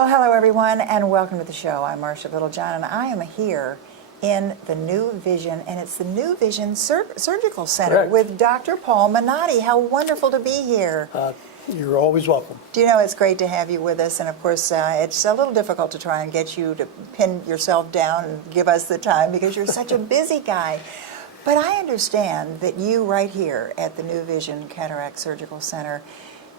Well, hello everyone, and welcome to the show. I'm Marcia Littlejohn, and I am here in the New Vision, and it's the New Vision Surgical Center. Correct. With Dr. Paul Minotty. How wonderful to be here. You're always welcome. Do you know, it's great to have you with us, and of course it's a little difficult to try and get you to pin yourself down and give us the time because you're such a busy guy. But I understand that you right here at the New Vision Cataract Surgical Center,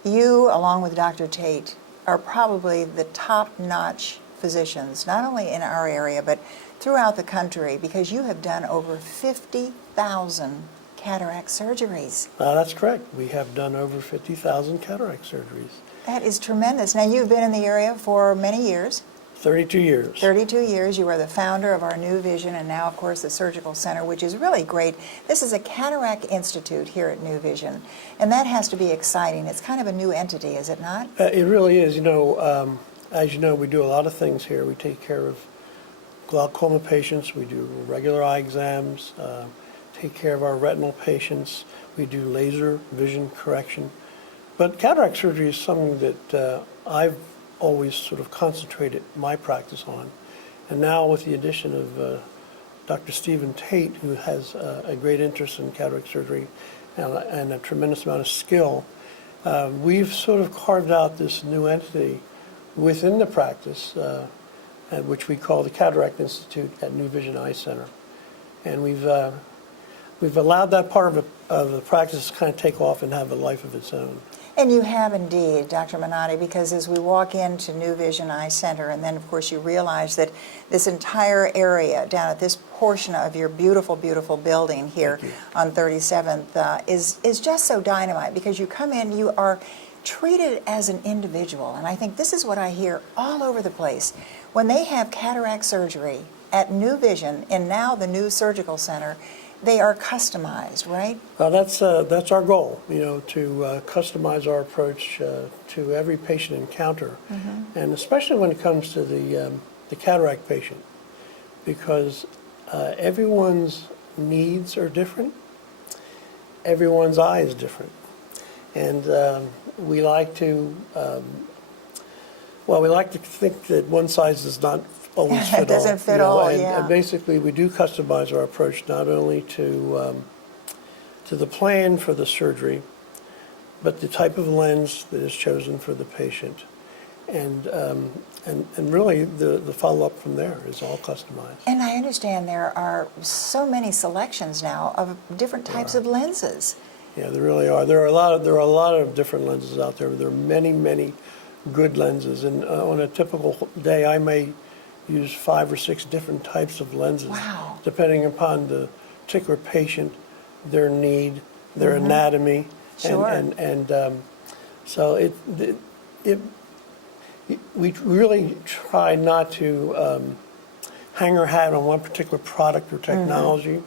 you, along with Dr. Tate, are probably the top-notch physicians, not only in our area, but throughout the country, because you have done over 50,000 cataract surgeries. That's correct. We have done over 50,000 cataract surgeries. That is tremendous. Now, you've been in the area for many years. 32 years. 32 years. You are the founder of our New Vision and now, of course, the Surgical Center, which is really great. This is a Cataract Institute here at New Vision, and that has to be exciting. It's kind of a new entity, is it not? It really is. You know, as you know, we do a lot of things here. We take care of glaucoma patients. We do regular eye exams, take care of our retinal patients. We do laser vision correction. But cataract surgery is something that I've always sort of concentrated my practice on. And now with the addition of Dr. Stephen Tate, who has a great interest in cataract surgery and a tremendous amount of skill, we've sort of carved out this new entity within the practice, which we call the Cataract Institute at New Vision Eye Center. And we've allowed that part of the practice to kind of take off and have a life of its own. And you have indeed, Dr. Minotty, because as we walk into New Vision Eye Center, and then of course you realize that this entire area down at this portion of your beautiful, beautiful building here on 37th is just so dynamite, because you come in, you are treated as an individual. And I think this is what I hear all over the place. When they have cataract surgery at New Vision and now the new surgical center, they are customized, right? That's our goal, you know, to customize our approach to every patient encounter, and especially when it comes to the cataract patient, because everyone's needs are different, everyone's eye is different, and we like to think that one size does not always fit all. It doesn't fit all, yeah. And basically, we do customize our approach not only to the plan for the surgery, but the type of lens that is chosen for the patient, and really the follow-up from there is all customized. And I understand there are so many selections now of different types of lenses. Yeah, there really are. There are a lot of different lenses out there. There are many good lenses, and on a typical day, I may use 5 or 6 different types of lenses, wow, depending upon the particular patient, their need, their anatomy, sure, so we really try not to hang our hat on one particular product or technology.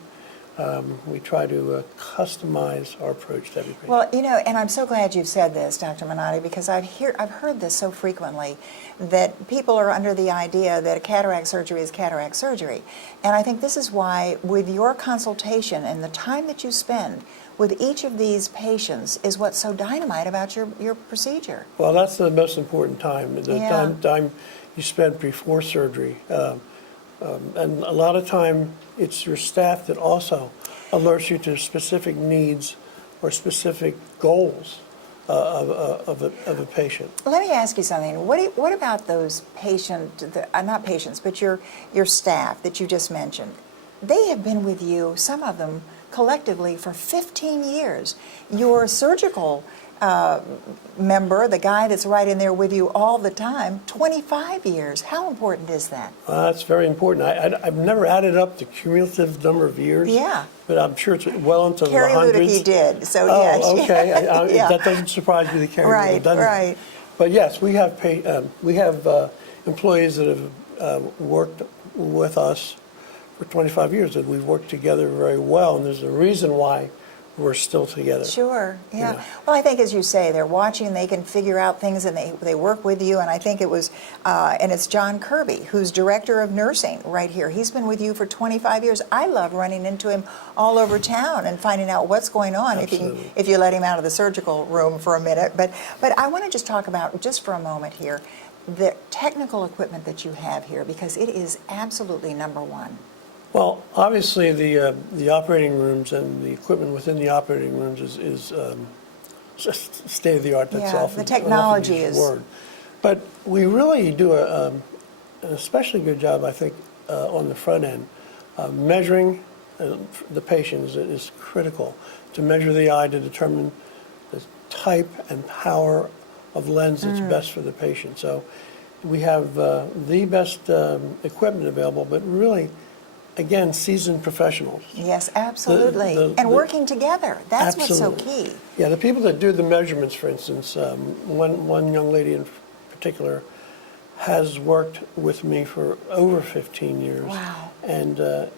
We try to customize our approach to every patient. Well, you know, and I'm so glad you've said this, Dr. Minotty, because I've heard this so frequently, that people are under the idea that a cataract surgery is cataract surgery. And I think this is why, with your consultation and the time that you spend with each of these patients, is what's so dynamite about your procedure. Well, that's the most important time, the time you spend before surgery. And a lot of time, it's your staff that also alerts you to specific needs or specific goals of a patient. Let me ask you something. What about those not patients, but your staff that you just mentioned? They have been with you, some of them collectively, for 15 years. Your surgical member, the guy that's right in there with you all the time, 25 years. How important is that? That's very important. I've never added up the cumulative number of years. Yeah. But I'm sure it's well into Carrie the hundreds. Ludicky did, so oh, yes. Okay. Yeah. That doesn't surprise me that Carrie right, doesn't. right. But yes, we have employees that have worked with us for 25 years, that we've worked together very well, and there's a reason why we're still together. Sure, yeah. You know. Well, I think, as you say, they're watching, they can figure out things, and they work with you, and I think it was, and it's John Kirby, who's Director of Nursing right here. He's been with you for 25 years. I love running into him all over town and finding out what's going on if you let him out of the surgical room for a minute. But I want to just talk about, just for a moment here, the technical equipment that you have here, because it is absolutely number one. Well, obviously, the operating rooms and the equipment within the operating rooms is just state of the art. That's Yeah, often the technology an often used is- word. But we really do an especially good job, I think, on the front end. Measuring the patient is critical. To measure the eye to determine the type and power of lens that's best for the patient. So we have the best equipment available, but really, again, seasoned professionals. Yes, absolutely. And working together, that's Absolutely. what's so key. Yeah, the people that do the measurements, for instance, one young lady in particular has worked with me for over 15 years. Wow. And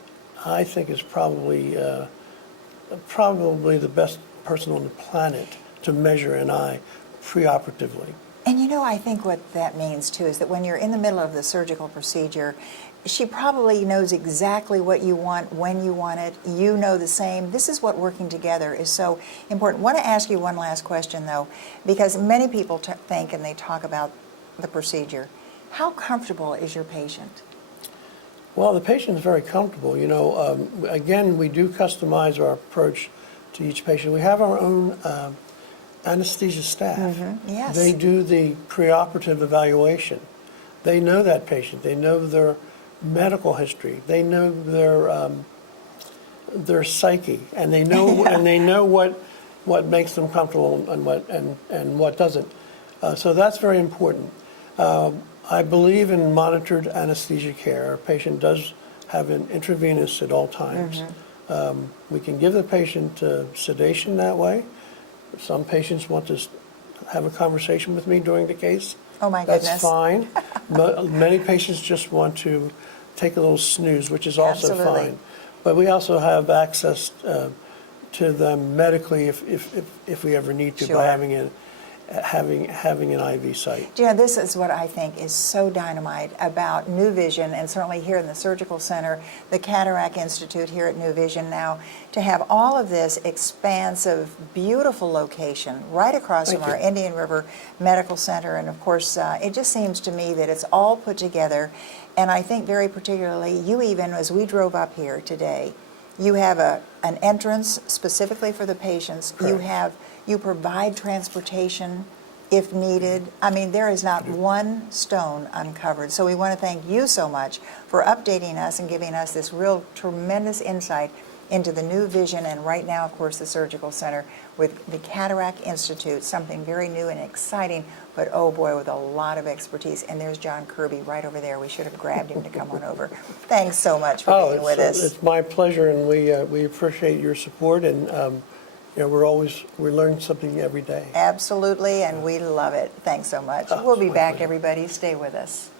I think is probably the best person on the planet to measure an eye preoperatively. And you know, I think what that means too is that when you're in the middle of the surgical procedure, she probably knows exactly what you want, when you want it. You know the same. This is what working together is so important. I want to ask you one last question though, because many people think and they talk about the procedure. How comfortable is your patient? Well, the patient is very comfortable. You know, again, we do customize our approach to each patient. We have our own anesthesia staff. Yes. They do the preoperative evaluation. They know that patient. They know their medical history. They know their psyche, and they know and they know what makes them comfortable and what doesn't. So that's very important. I believe in monitored anesthesia care. A patient does have an intravenous at all times. We can give the patient sedation that way. Some patients want to have a conversation with me during the case. Oh my goodness. That's fine. Many patients just want to take a little snooze, which is also Absolutely. fine. But we also have access to them medically if we ever need to, Sure. by having an IV site. You know, this is what I think is so dynamite about New Vision, and certainly here in the Surgical Center, the Cataract Institute here at New Vision now, to have all of this expansive, beautiful location right across Thank from our you. Indian River Medical Center. And of course, it just seems to me that it's all put together. And I think very particularly, you even, as we drove up here today, you have an entrance specifically for the patients. Correct. You provide transportation if needed. I mean, there is not one stone uncovered. So we want to thank you so much for updating us and giving us this real tremendous insight into the New Vision, and right now, of course, the Surgical Center with the Cataract Institute, something very new and exciting, but oh boy, with a lot of expertise. And there's John Kirby right over there. We should have grabbed him to come on over. Thanks so much for being with us. It's my pleasure, and we appreciate your support, and you know, we learn something every day. Absolutely, and we love it. Thanks so much. Oh, We'll be my back, pleasure. everybody. Stay with us.